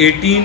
18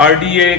RDA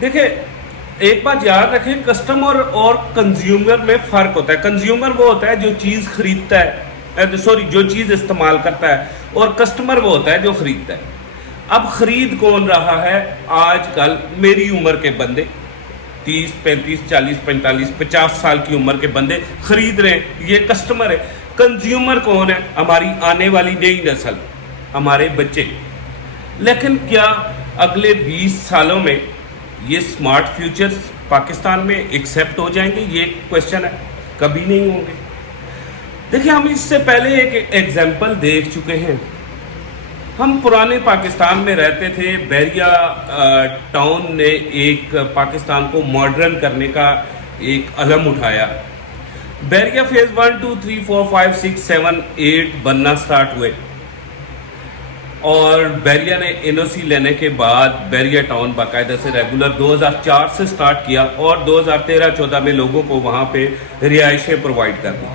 دیکھیں ایک بات یاد رکھیں، کسٹمر اور کنزیومر میں فرق ہوتا ہے. کنزیومر وہ ہوتا ہے جو چیز خریدتا ہے، جو چیز استعمال کرتا ہے، اور کسٹمر وہ ہوتا ہے جو خریدتا ہے. اب خرید کون رہا ہے؟ آج کل میری عمر کے بندے 30 35 40 45 50 سال کی عمر کے بندے خرید رہے ہیں، یہ کسٹمر ہے. کنزیومر کون ہے؟ ہماری آنے والی نئی نسل، ہمارے بچے. لیکن کیا اگلے 20 سالوں میں یہ سمارٹ فیوچرز پاکستان میں ایکسیپٹ ہو جائیں گے؟ یہ کویشچن ہے. کبھی نہیں ہوں گے. دیکھیں ہم اس سے پہلے ایک ایگزامپل دیکھ چکے ہیں. ہم پرانے پاکستان میں رہتے تھے. بیریا ٹاؤن نے ایک پاکستان کو ماڈرن کرنے کا ایک علم اٹھایا. بیریا فیز 1 2 3 4 5 6 7 8 بننا سٹارٹ ہوئے، اور بیریا نے این او سی لینے کے بعد بیریا ٹاؤن باقاعدہ سے ریگولر 2004 سے سٹارٹ کیا، اور 2013-14 میں لوگوں کو وہاں پہ رہائشیں پرووائڈ کر دی.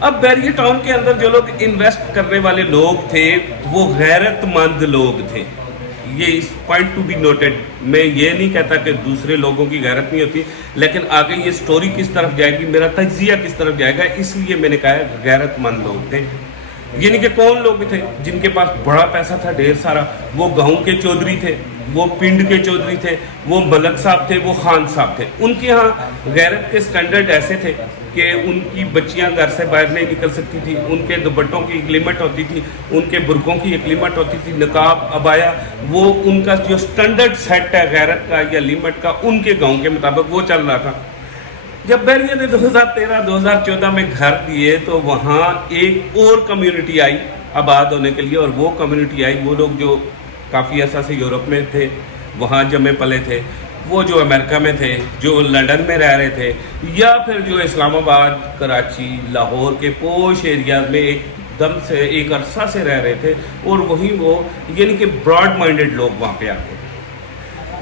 اب بیریا ٹاؤن کے اندر جو لوگ انویسٹ کرنے والے لوگ تھے وہ غیرت مند لوگ تھے. یہ اس پوائنٹ ٹو بی نوٹڈ. میں یہ نہیں کہتا کہ دوسرے لوگوں کی غیرت نہیں ہوتی، لیکن آگے یہ سٹوری کس طرف جائے گی، میرا تجزیہ کس طرف جائے گا، اس لیے میں نے کہا ہے غیرت مند لوگ تھے. یعنی کہ کون لوگ تھے؟ جن کے پاس بڑا پیسہ تھا ڈھیر سارا. وہ گاؤں کے چودھری تھے، وہ پنڈ کے چودھری تھے، وہ ملک صاحب تھے، وہ خان صاحب تھے. ان کے ہاں غیرت کے سٹینڈرڈ ایسے تھے کہ ان کی بچیاں گھر سے باہر نہیں نکل سکتی تھی، ان کے دوپٹوں کی ایک لمٹ ہوتی تھی، ان کے برقعوں کی ایک لمٹ ہوتی تھی، نقاب عبایا، وہ ان کا جو سٹینڈرڈ سیٹ ہے غیرت کا یا لمٹ کا، ان کے گاؤں کے مطابق وہ چل رہا تھا. جب بیریا نے 2013-2014 میں گھر دیے تو وہاں ایک اور کمیونٹی آئی آباد ہونے کے لیے، اور وہ کمیونٹی آئی وہ لوگ جو کافی عرصہ سے یورپ میں تھے، وہاں جمے پلے تھے، وہ جو امریکہ میں تھے، جو لنڈن میں رہ رہے تھے، یا پھر جو اسلام آباد، کراچی، لاہور کے پوش ایریاز میں ایک عرصہ سے رہ رہے تھے، اور وہیں وہ یعنی کہ براڈ مائنڈڈ لوگ وہاں پہ آتے.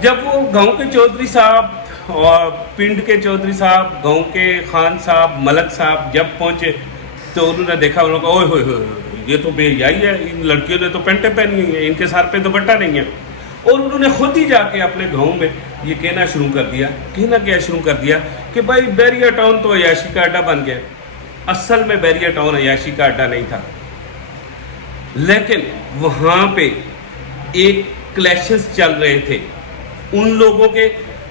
جب وہ گاؤں کے چودھری صاحب اور پنڈ کے چودھری صاحب، گاؤں کے خان صاحب، ملک صاحب جب پہنچے تو انہوں نے دیکھا، انہوں نے کہا اوہ ہوئے ہوئے یہ تو بے حیائی ہے، ان لڑکیوں نے تو پینٹیں پہنی ہوئی ہیں، ان کے سر پہ دوپٹہ نہیں ہے. اور انہوں نے خود ہی جا کے اپنے گاؤں میں یہ کہنا شروع کر دیا کہ بھائی بیریا ٹاؤن تو عیاشی کا اڈا بن گیا. اصل میں بیریا ٹاؤن عیاشی کا اڈا نہیں تھا، لیکن وہاں پہ ایک کلیشز چل رہے تھے ان لوگوں کے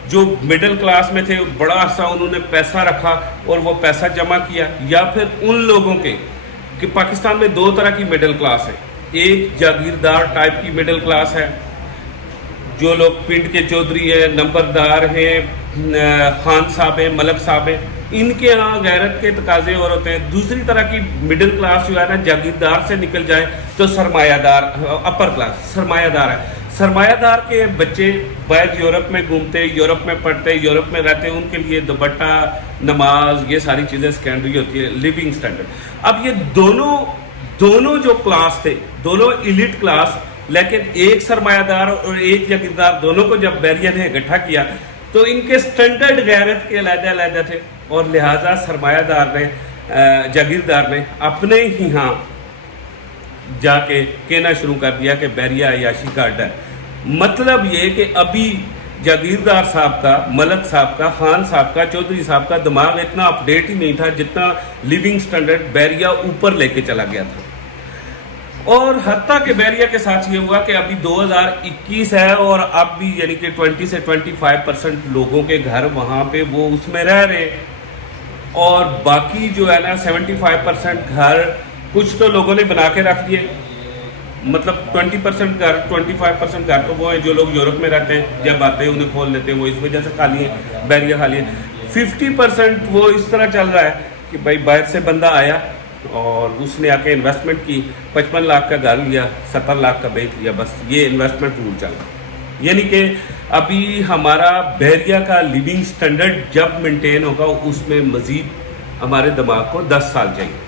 جو مڈل کلاس میں تھے. بڑا عرصہ انہوں نے پیسہ رکھا اور وہ پیسہ جمع کیا، یا پھر ان لوگوں کے کہ پاکستان میں دو طرح کی مڈل کلاس ہے. ایک جاگیردار ٹائپ کی مڈل کلاس ہے، جو لوگ پنڈ کے چودھری ہیں، نمبردار ہیں، خان صاحب ہیں، ملک صاحب ہیں، ان کے ہاں غیرت کے تقاضے اور ہوتے ہیں. دوسری طرح کی مڈل کلاس جو ہے نا، جاگیردار سے نکل جائے تو سرمایہ دار، اپر کلاس سرمایہ دار ہے. سرمایہ دار کے بچے باہر یورپ میں گھومتے، یورپ میں پڑھتے، یورپ میں رہتے، ان کے لیے دوپٹہ، نماز، یہ ساری چیزیں سیکنڈری ہوتی ہے، لیونگ سٹینڈرڈ. اب یہ دونوں جو کلاس تھے، دونوں ایلیٹ کلاس، لیکن ایک سرمایہ دار اور ایک جاگیردار، دونوں کو جب بیریا نے اکٹھا کیا تو ان کے سٹینڈرڈ غیرت کے علیحدہ تھے، اور لہٰذا سرمایہ دار نے، جاگیردار نے اپنے ہی ہاں جا کے کہنا شروع کر دیا کہ بیریا عیاشی کا اڈا ہے. مطلب یہ کہ ابھی جاگیردار صاحب کا، ملک صاحب کا، خان صاحب کا، چودھری صاحب کا دماغ اتنا اپ ڈیٹ ہی نہیں تھا جتنا لیونگ سٹینڈرڈ بیریا اوپر لے کے چلا گیا تھا. اور حتیٰ کہ بیریا کے ساتھ یہ ہوا کہ ابھی 2021 ہے، اور اب بھی یعنی کہ 20 سے 25% لوگوں کے گھر وہاں پہ وہ اس میں رہ رہے، اور باقی جو ہے نا 75% گھر کچھ تو لوگوں نے بنا کے رکھ دیے. مطلب 20% گھر، 25% گھر تو وہ ہیں جو لوگ یورپ میں رہتے ہیں، جب آتے ہیں انہیں کھول لیتے ہیں، وہ اس وجہ سے خالی ہیں، بیریا خالی ہے. 50% وہ اس طرح چل رہا ہے کہ بھائی باہر سے بندہ آیا اور اس نے آ کے انویسٹمنٹ کی، 55 لاکھ کا گھر لیا، 70 لاکھ کا بیچ لیا، بس یہ انویسٹمنٹ رول چل رہا ہے. یعنی کہ ابھی ہمارا بیریا کا لیونگ سٹینڈرڈ جب مینٹین ہوگا، اس میں مزید ہمارے دماغ کو 10 سال چاہیے.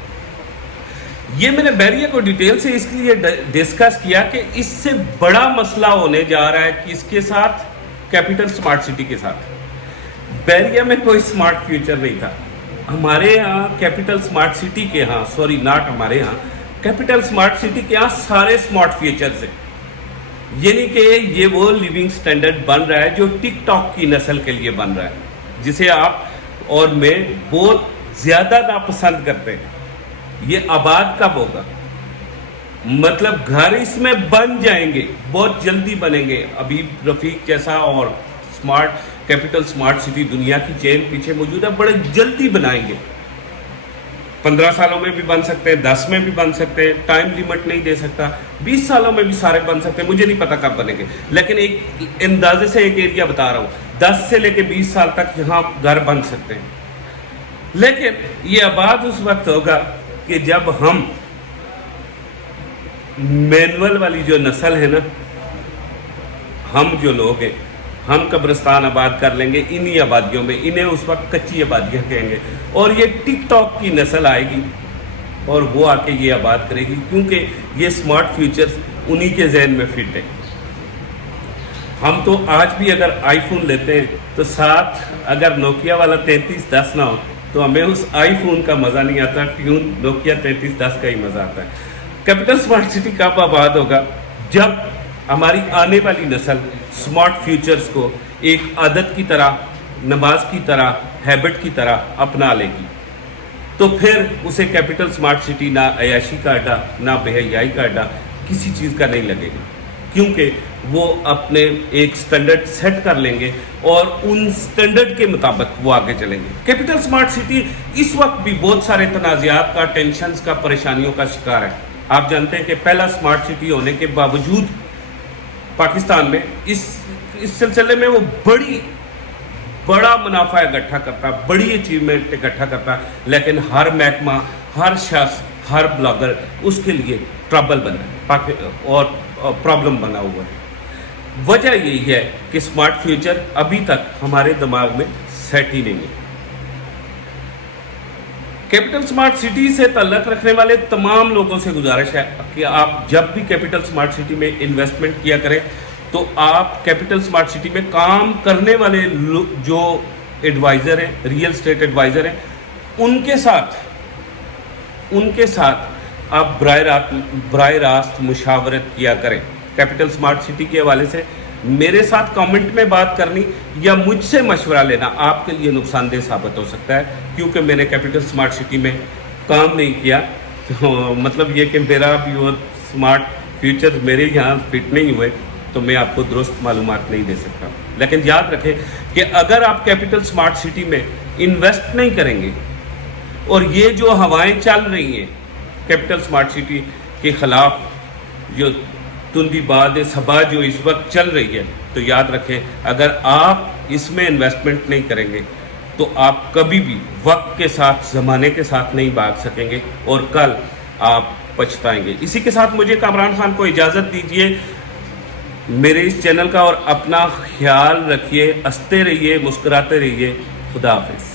یہ میں نے بیریا کو ڈیٹیل سے اس لیے ڈسکس کیا کہ اس سے بڑا مسئلہ ہونے جا رہا ہے کس کے ساتھ؟ کیپٹل سمارٹ سٹی کے ساتھ. بیریا میں کوئی سمارٹ فیوچر نہیں تھا. ہمارے ہاں کیپٹل سمارٹ سٹی کے ہاں، ناٹ ہمارے ہاں، کیپٹل سمارٹ سٹی کے ہاں سارے سمارٹ فیچرز ہیں، یہ نہیں کہ یہ وہ لیونگ سٹینڈرڈ بن رہا ہے جو ٹک ٹاک کی نسل کے لیے بن رہا ہے، جسے آپ اور میں بہت زیادہ ناپسند کرتے ہیں۔ یہ آباد کب ہوگا؟ مطلب گھر اس میں بن جائیں گے، بہت جلدی بنیں گے۔ ابھی رفیق جیسا اور کیپٹل سمارٹ سٹی دنیا کی چین پیچھے موجود ہے، بڑے جلدی بنائیں گے۔ 15 سالوں میں بھی بن سکتے ہیں، 10 میں بھی بن سکتے ہیں، ٹائم لیمٹ نہیں دے سکتا۔ 20 سالوں میں بھی سارے بن سکتے ہیں، مجھے نہیں پتا کب بنیں گے، لیکن ایک اندازے سے ایک ایریا بتا رہا ہوں، 10 سے لے کے 20 سال تک یہاں گھر بن سکتے ہیں۔ لیکن یہ آباد اس وقت ہوگا کہ جب ہم مینول والی جو نسل ہے نا، ہم جو لوگ ہیں، ہم قبرستان آباد کر لیں گے انہی آبادیوں میں، انہیں اس وقت کچی آبادیاں کہیں گے، اور یہ ٹک ٹاک کی نسل آئے گی اور وہ آ کے یہ آباد کرے گی، کیونکہ یہ سمارٹ فیوچرز انہی کے ذہن میں فٹ ہے۔ ہم تو آج بھی اگر آئی فون لیتے ہیں تو ساتھ اگر نوکیا والا 3310 نہ ہو تو ہمیں اس آئی فون کا مزہ نہیں آتا، ٹیون نوکیا 3310 کا ہی مزہ آتا ہے۔ کیپٹل سمارٹ سٹی کب آباد ہوگا؟ جب ہماری آنے والی نسل سمارٹ فیوچرز کو ایک عادت کی طرح، نماز کی طرح، ہیبٹ کی طرح اپنا لے گی، تو پھر اسے کیپٹل سمارٹ سٹی نہ عیاشی کا اڈا، نہ بے حیائی کا اڈا، کسی چیز کا نہیں لگے گا، کیونکہ وہ اپنے ایک سٹینڈرڈ سیٹ کر لیں گے اور ان سٹینڈرڈ کے مطابق وہ آگے چلیں گے۔ کیپٹل سمارٹ سٹی اس وقت بھی بہت سارے تنازعات کا، ٹینشنز کا، پریشانیوں کا شکار ہے۔ آپ جانتے ہیں کہ پہلا سمارٹ سٹی ہونے کے باوجود پاکستان میں اس سلسلے میں وہ بڑا منافع اکٹھا کرتا، بڑی اچیومنٹ اکٹھا کرتا، لیکن ہر محکمہ، ہر شخص، ہر بلاگر اس کے لیے ٹربل بنا ہے اور پرابلم بنا ہوا ہے۔ وجہ یہی ہے کہ سمارٹ فیوچر ابھی تک ہمارے دماغ میں سیٹ ہی نہیں ہے۔ کیپٹل سمارٹ سٹی سے تعلق رکھنے والے تمام لوگوں سے گزارش ہے کہ آپ جب بھی کیپٹل سمارٹ سٹی میں انویسٹمنٹ کیا کریں تو آپ کیپٹل سمارٹ سٹی میں کام کرنے والے جو ایڈوائزر ہیں، ریئل اسٹیٹ ایڈوائزر ہیں، ان کے ساتھ آپ براہ راست مشاورت کیا کریں۔ کیپٹل سمارٹ سٹی کے حوالے سے میرے ساتھ کامنٹ میں بات کرنی یا مجھ سے مشورہ لینا آپ کے لیے نقصان دہ ثابت ہو سکتا ہے، کیونکہ میں نے کیپٹل سمارٹ سٹی میں کام نہیں کیا، تو مطلب یہ کہ میرا بھی وہ سمارٹ فیوچر میرے یہاں فٹ نہیں ہوئے تو میں آپ کو درست معلومات نہیں دے سکتا۔ لیکن یاد رکھیں کہ اگر آپ کیپٹل سمارٹ سٹی میں انویسٹ نہیں کریں گے اور یہ جو ہوائیں چل رہی ہیں کیپٹل سمارٹ سٹی کے خلاف، جو تندی باد صبا جو اس وقت چل رہی ہے، تو یاد رکھیں اگر آپ اس میں انویسٹمنٹ نہیں کریں گے تو آپ کبھی بھی وقت کے ساتھ، زمانے کے ساتھ نہیں بھاگ سکیں گے اور کل آپ پچھتائیں گے۔ اسی کے ساتھ مجھے کامران خان کو اجازت دیجیے میرے اس چینل کا، اور اپنا خیال رکھیے، ہنستے رہیے، مسکراتے رہیے۔ خدا حافظ۔